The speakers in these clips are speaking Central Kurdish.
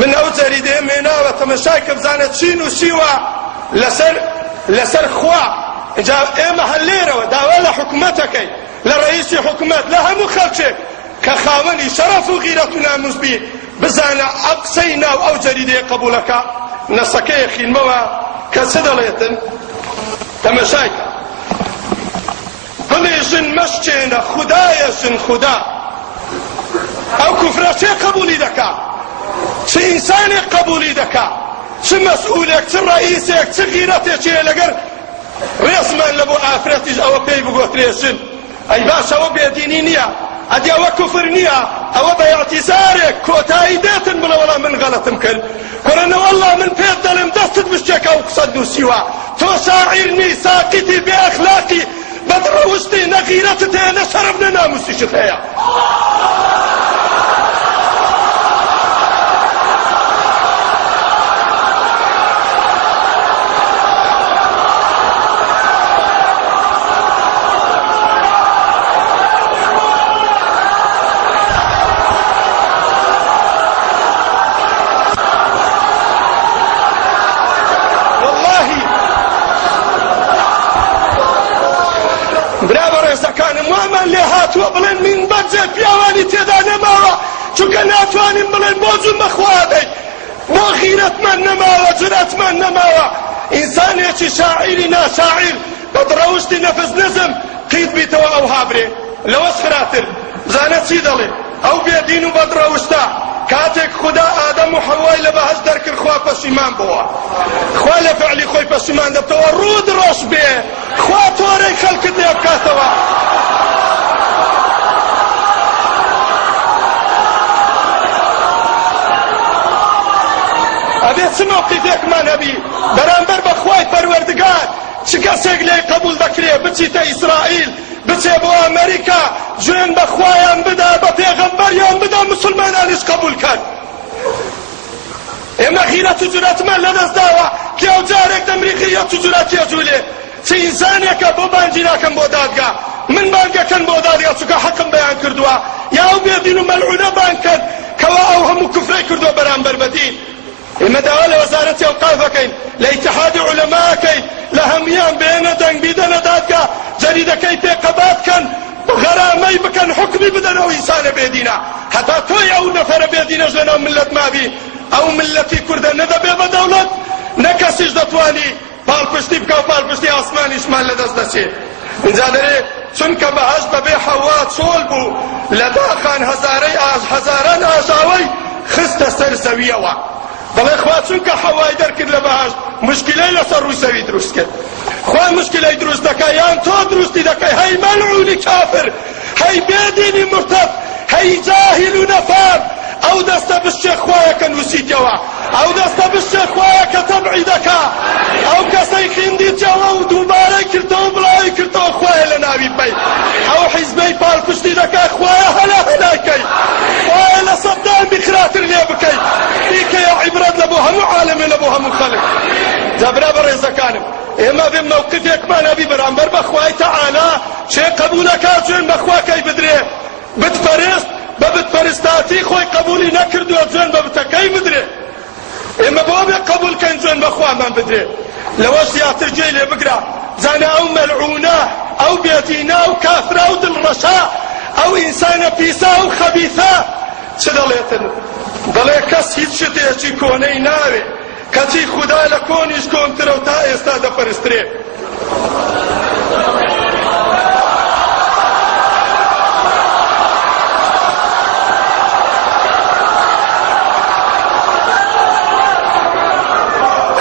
من ئەو جەریدەیە مێناوە تەمەشای کە بزانێت چی نووسیوە لەسەر خوا. اینجا ئێمە هەر لێرەوە داوا لە حکومەتەکەی، لە ڕئیسی حکومەت، لە هەموو خەڵکێک کە خاوەنی شەرەف و غیرەت و ناموس بی بزانە ئەو قسەی ناو ئەو جەریدەیە قبوولەکە نەسەکەی خینمەوە کە چ دەڵێتن تەمەشایکە بڵێژن مەشکێنە خودایەژن خوددا. ئەو کوفرە چێ قبولی دەکا؟ چ ئینسانێک قبولی دەکا؟ چ مەسئولێک، چ ڕئیسێک، چ غیرەتێکیە لەگەر ڕێزمان لە بۆ ئافرەتیش ئەوە پێی بگۆترێژن؟ ئەی باش ئەوە بێدینی نییە، ئەدی ئەوە کوفر نییە، ئەوە بە ئیعتیزارێک کۆتایی دێتن بڵێ وەڵام من غەڵەتم کرد. کوڕەنە وەڵڵا من پێت دەڵێم دەستت بشتێکە ئەو قسەت نووسیوە، تۆ شاعیر نی، ساقیتی بێ ئەخلاقی، بەدڕەوشتی، نە غیرەتت هەیە، نە شەرەف، نە ناموسیشت هەیە. وامان لێ هاتووە بڵێن من بەجێ پیاوانی تێدا نەماوە، چونکە ناتوانین بڵێن بۆ جون بەخوا دەی، بۆ غیرەتمان نەماوە، جورەتمان نەماوە. ئینسانێکی شاعیری ناشاعیر بە دڕەوشتی نەفس نەزم قیت بیتەوە ئەو هابرێ لەوەش خراتر. بزانە چی دەڵێ ئەو بێدین و بە دڕەوشتە کاتێک خوددا ئادەم و حەوای لە بەهەشت دەرکرد خوا پەشیمان بووە، خوا لە فعلی خۆی پەشیمان دەبتەوە، ڕوو درۆش بێ، خوا تۆرەی خەڵکت لێ بکاتەوە. ئەبێ چ موقیفێکمان هەبی بەرامبەر بە خوای پەروەردگار، چ کەسێک لێی قبول دەکرێ بچیتە ئیسرائیل، بچێ بۆ ئەمریکا، گوێن بە خوایان بدا، بە پێغەمبەریان بدا، موسڵمانانیش قبول کرد. ئێمە غیرەت و جورەتمان لەدەست داوە، کێو جارێک دەمریخی یەک و جورەتیە جوولێ چ ئینسانێکە بۆ بانگی ناکەم بۆ دادگا، من بانگەکەن بۆ دادگا چونکە حەقم بەیان کردووە، یا ئەو بێدین و مەلعونە بانگ کرد کەوا ئەو هەموو کوفرەی کردووە بەرامبەر بەدین. ئێمە داوا لە وەزارەتی ئەوقافەکەین، لە ئیتیحادی عولەماکەین، لە هەمویان بێنە دەنگ بیدەنە دادگا، جەریدەکەی پێقەبات کەن، غەرامەی بکەن، حکمی بدەن ئەو ئینسانە بێدینە. هەتا تۆی ئەو نەفەرە بێدینەش لەناو ملت مابی، ئەو ملەتی کوردە نەدەبێ بە دەوڵەت، نە کەسیش دەتوانی پاڵپشتی بکە و پاڵپشتی ئاسمانیشمان لەدەست دەچێت. اینجا دەرێ چونکە بەهەشت بەبێ حەوا چۆل بوو، لە داخان هەزاران ئاژاوەی خستە سەر زەویەوە. بەڵێ خوا چونکە حەوای دەرکرد لە بەهەشت مشکلەی لەسەر ڕووی زەوی دروست کرد. خوا مشکلەی دروست دەکا یان تۆ دروستی دەکەی، هەی مەلعونی کافر، هەی بێدینی مرتەد، هەی جاهیل و نەفام، ئەو دەستە بشتێ خوایە کە نووسیتەوە، ئەو دەستە بشتێ خوایە کە تەبعی دەکا، ئەو کەسەی خیندیتەوە و دووبارەی کردەوە بڵاوی کردەوە خوایە لە ناوی بی، ئەو حیزبەی پاڵپشتی دەکا خوایە هەلا هەلاکەی، خوایە لە سەددامی خراتر لێ بکەی، بیکەیە عیبرەت لە بۆ هەموو عالەمێ، لە بۆ هەموو خەڵک. جا برا بەڕێزەکانم، ئێمە بێ موقفێکمان هەبی بەرامبەر بە خوای تەعالا چێ قبوولەکا جوێن بە خواکەی بدرێ، بتپەرست بە بتپەرستاتی خۆی قبولی نەکردووە جوێن بە بتەکەی بدرێ. ئێمە بۆ بێ قبولکەین جوێن بە خوامان بدرێ، لەوە زیاتر گوێی لێ بگرە. زانە ئەو مەلعونە، ئەو بێدینە و کافرە و دڵڕەشە، ئەو ئینسانە پیسا و خەبیثە چ دەڵێتن؟ دەڵێ کەس هیچ شتێکی کۆنەی ناوێ، کەچی خودا لە کۆنیش کۆنترە و تا ئێستا دەپەرسترێ.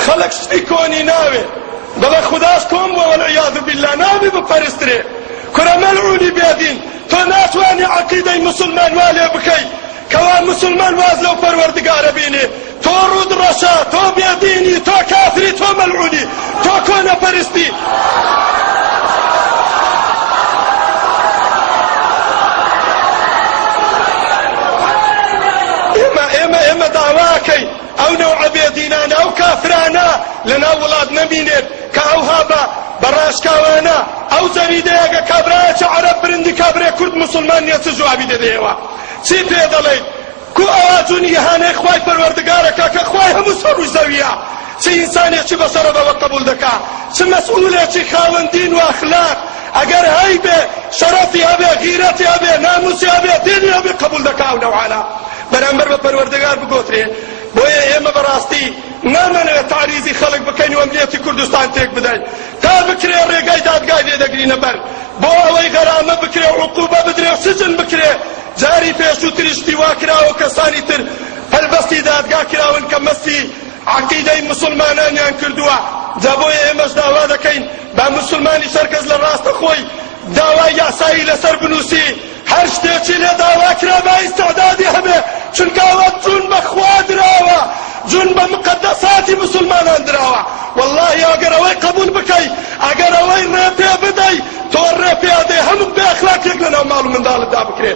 خەڵک شتی کۆنی ناوێ، بەڵێ خوداش کۆم بووە وەلعیاذ بالله نابێ بپەرسترێ. کورە مەلعونی بێدین، تۆ ناتوانی عەقیدەی موسڵمان وا لێ بکەی کەوا موسڵمان واز لەو پەروەردگارە بینێ، تۆ ڕوودڕەشە، تۆ بێدینی، تۆ کافری، تۆ مەلعونی، تۆ کۆنەپەرستی. ئێمە داواکەی ئەو نەوعە بێدینانە، ئەو کافرانە لەناو وڵات نەبینێت کە ئەوها بە ڕاشکاوانە ئەو جەریدەیەکە کابرایەکی عەرەب برندی کابرای کورد موسڵمان نییە چ جوابی دەدەیەوە؟ چی پێ دەڵێیت؟ کو ئەوا جوونی ئیهانەی خوای پەروەردگارە زەویە چ ئینسانێکی بەشەرەبەوە قبول دەکا چ مەسئولێکی خاوەندین و ئەخلاق ئەگەر هەیبێ شەرەفی هەبێ غیرەتی هەبێ ناموسی هەبێ دینی هەبێ قبول دەکا و نەوعالا بەرامبەر بە پەروەردگار بگۆترێ بۆیە ئێمە بەڕاستی نامەنوێت تعریزی خەڵک بکەین و ئەمنیەتی کوردستان تێک بدەین تا بکرێ ڕێگای دادگای لێدەگرینە بەر بۆ ئەوەی غەرامە بکرێ و عقوبە بدرێ و سجن بکرێ جاری پێشووتریشتی وا کراوە کەسانی تر هەلبەستی دادگا کراون کە مەستی عەقیدەی موسڵمانانیان کردووە جا بۆیە ئێمەش داوا دەکەین با موسڵمانی سەرکەس لە ڕاستە خۆی داوای یاسایی لەسەر بنووسی هەر شتێکی لێ داوا کرا با ئیستعدادی هەبێ چونکە ئەوە جون بە خوا دراوە جون بە مقدساتی مسلمانان دراوە والله ئەگەر ئەوەی قبول بکەی ئەگەر ئەوەی ڕێ پێ بدەی تۆ ڕێ پێ دەی هەموو بێ ئەخلاقێک لەناو ماڵ و منداڵتدا بکرێ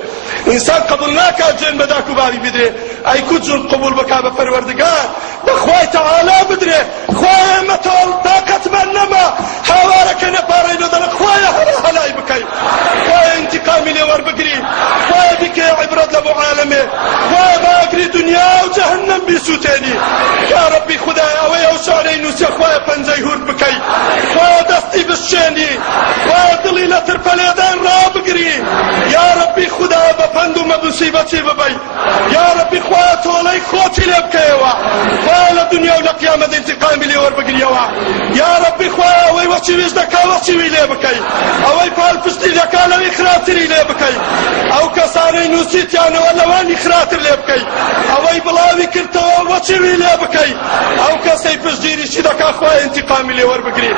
ئینسان قبول ناکات جێن بە داک و باوی بدرێ ئەی کو جون قبول بکا بە پەروەردگار بە خوای تەعالا بدرێ خوای ئێمە تۆڵ تاقەتمان نەما هاوارەکە نەپارەینۆ دەڵێ خوایە هەلای بکەی خوایە ئینتیقامی لێ وەربگری خوایە بیکێ عیبرەت لە بۆ عالەمێ خوایە باگری دنیا و جەهەنەم بیسووتێنی یا ربی خدای ئەوەی ئەو شعرەی نووسێ خوایە پەنجەی هورد بکەی خوایە دەستی بشێنی خوایە دڵی لە ترپەلێدان ڕابگری یا ربی خدای بە پەند و مەبوسیبەتی ببەی یا ربی خوایە تۆڵەی خۆتی لێ بکەیەوە خوایە لە دنیا و لە قیامەت ئینتیقامی لێ وەربگریەوە یا ربی خوایە ئەوەی وەچی ویش دەکا وەچیوی لێ بکەی ئەوەی پاڵپشتی دەکا لەوی خراپتری لێ بکەی ئەو کەسانەی نووسیتیانەوە لەوانی خراتر لێ بکەی ئەوەی بڵاوی کردەوە وەچیوی لێ بکەی ئەو کەسەی پشتگیریشی دەکا خوایە ئینتیقامی لێ وەربگری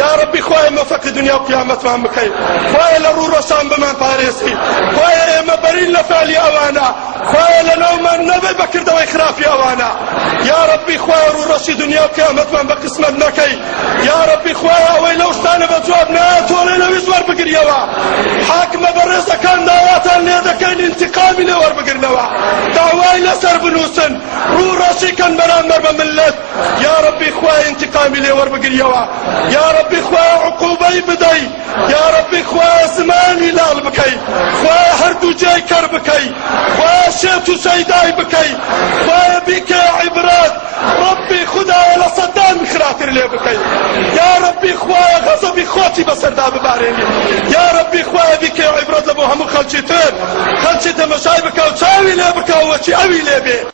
یا ربی خوایە مەفەقی دنیا و قیامەتمان بکەی خوایە لە ڕوو ڕۆشان بمان پارێزی خوایە ئێمە بەرین لە فعلی ئەوانە خوایە لە ناومان نەبێ بەکردەوەی خراپی ئەوانە یا ربی خوایە ڕوو ڕۆشی دنیا و قیامەتمان بە قسمەت نەکەی یا ربی خوایە ئەوەی لەو شتانە بە جواب ناتوانێ لەویش وەربگریەوە حاکمە بەڕێزەکان داواتان لێ دەکەین ئینتیقامی لێ وەربگرنەوە داوای لەسەر بنووسن ڕوو ڕۆشی کەن بەرامبەر بە ملت یا ربی خوایە ئینتیقامی لێ وەربگریەوە یا ربی خوایە عقوبەی بدەی یا ربی خوایە زمانی لاڵ بکەی خوایە هەردوو جێی کەر بکەی خوایە شێت و سەیدای بکەی خوایە بیکە عیبرەت ربی خدایە لە سەدان خراتر لێ بکەی یا ربی خوایە غەزەبی خۆتی بەسەردا ببارێنی یا ربی خوایە بیکە عیبرەت لە بۆ هەموو خەڵکی تر خەڵکی تەمەشای بکە و چاوی لێ بکە و وەچی ئەوی لێ بێ